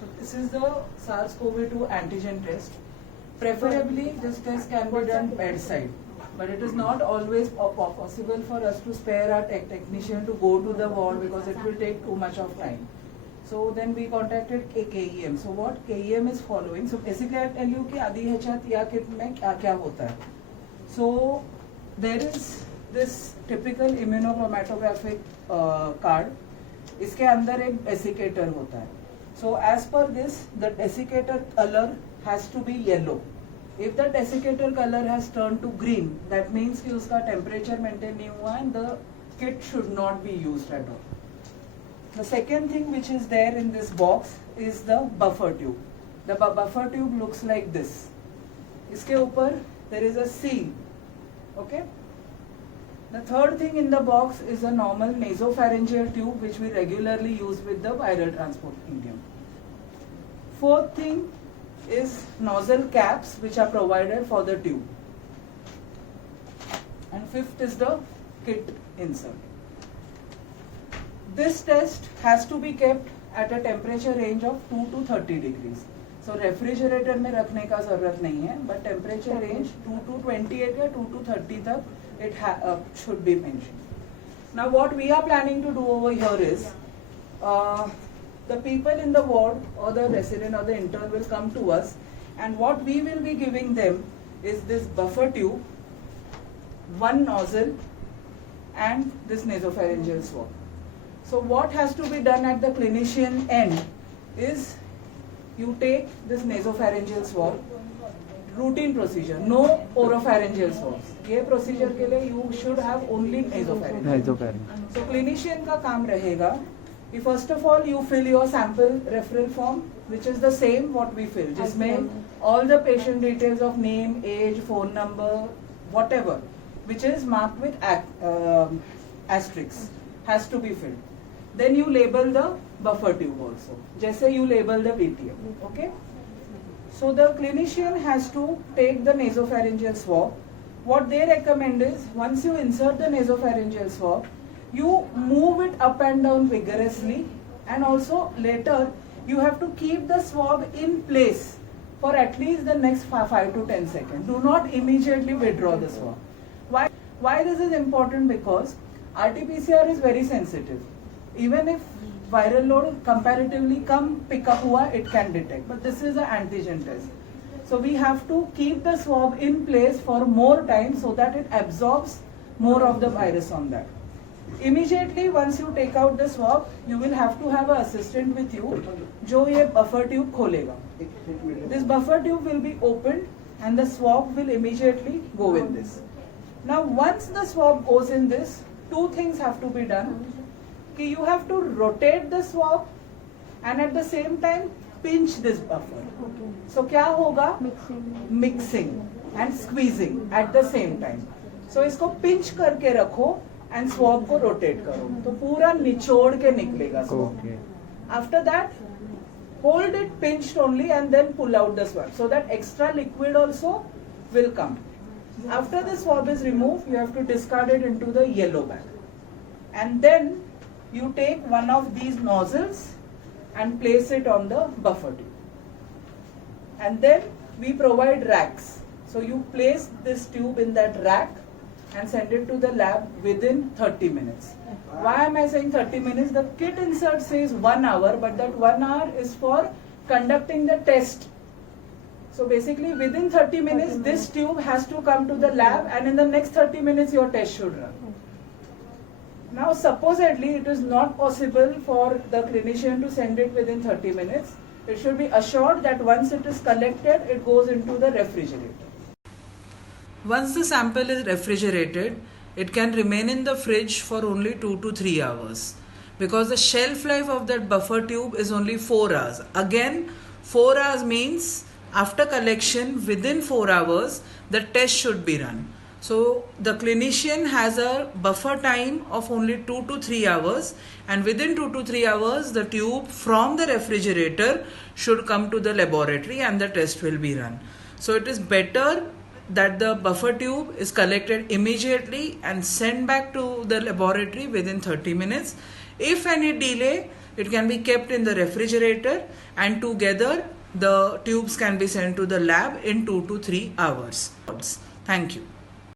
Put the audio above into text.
So this is the SARS-CoV-2 antigen test. Preferably, this test can be done bedside, but it is not always possible for us to spare our technician to go to the ward because it will take too much of time. So then we contacted KEM. So what KEM is following? So basically, I tell you कि आदि HT या kit में क्या क्या होता है. So there is this typical immunochromatographic card. इसके अंदर एक desiccator होता है. So as per this, the desiccator color has to be yellow. If the desiccator color has turned to green, that means कि उसका temperature maintain नहीं हुआ and the kit should not be used at all. The second thing which is there in this box is the buffer tube. The buffer tube looks like this. इसके ऊपर there is a seal. Okay. The third thing in the box is a normal nasopharyngeal tube which we regularly use with the viral transport medium. Fourth thing is nozzle caps which are provided for the tube. And fifth is the kit insert. This test has to be kept at a temperature range of 2 to 30 degrees. So refrigerator में रखने का जरूरत नहीं है, but temperature range 2 to 28 या 2 to 30 तक it should be mentioned. Now what we are planning to do over here is, the people in the ward or the resident or the intern will come to us, and what we will be giving them is this buffer tube, one nozzle, and this nasopharyngeal swab. So what has to be done at the clinician end is you take this nasopharyngeal swab, routine procedure, no oropharyngeal swabs. ये procedure के लिए you should have only nasopharyngeal. So clinician का काम रहेगा कि first of all you fill your sample referral form, which is the same what we fill, जिसमें all the patient details of name, age, phone number, whatever, which is marked with asterisk, has to be filled. Then you label the buffer tube also, जैसे you label the BTM. Okay. So the clinician has to take the nasopharyngeal swab. What they recommend is, once you insert the nasopharyngeal swab, you move it up and down vigorously, and also later you have to keep the swab in place for at least the next 5 to 10 seconds. Do not immediately withdraw the swab. Why this is important? Because RT-PCR is very sensitive. Even if viral load comparatively come pick up हुआ, it can detect. But this is an antigen test. So we have to keep the swab in place for more time so that it absorbs more of the virus on that. Immediately once you take out the swab, you will have to have an assistant with you जो ये buffer tube खोलेगा. This buffer tube will be opened and the swab will immediately go in this. Now once the swab goes in this, two things have to be done. कि you have to rotate the swab and at the same time pinch this buffer. Okay. So क्या होगा? Mixing and squeezing at the same time. So इसको pinch करके रखो and swab को rotate करो, तो पूरा निचोड़ के निकलेगा swab. Okay. After that, hold it pinched only and then pull out the swab so that extra liquid also will come. After the swab is removed, you have to discard it into the yellow bag, and then you take one of these nozzles and place it on the buffer tube. And then we provide racks. So you place this tube in that rack and send it to the lab within 30 minutes. Why am I saying 30 minutes? The kit insert says 1 hour, but that 1 hour is for conducting the test. So basically within 30 minutes, this tube has to come to the lab, and in the next 30 minutes your test should run. Now supposedly it is not possible for the clinician to send it within 30 minutes. It should be assured that once it is collected, it goes into the refrigerator. Once the sample is refrigerated, it can remain in the fridge for only 2 to 3 hours, because the shelf life of that buffer tube is only 4 hours. Again, 4 hours means after collection, within 4 hours, the test should be run. So the clinician has a buffer time of only 2 to 3 hours, and within 2 to 3 hours the tube from the refrigerator should come to the laboratory and the test will be run. So it is better that the buffer tube is collected immediately and sent back to the laboratory within 30 minutes. If any delay, it can be kept in the refrigerator, and together the tubes can be sent to the lab in 2 to 3 hours. Thank you.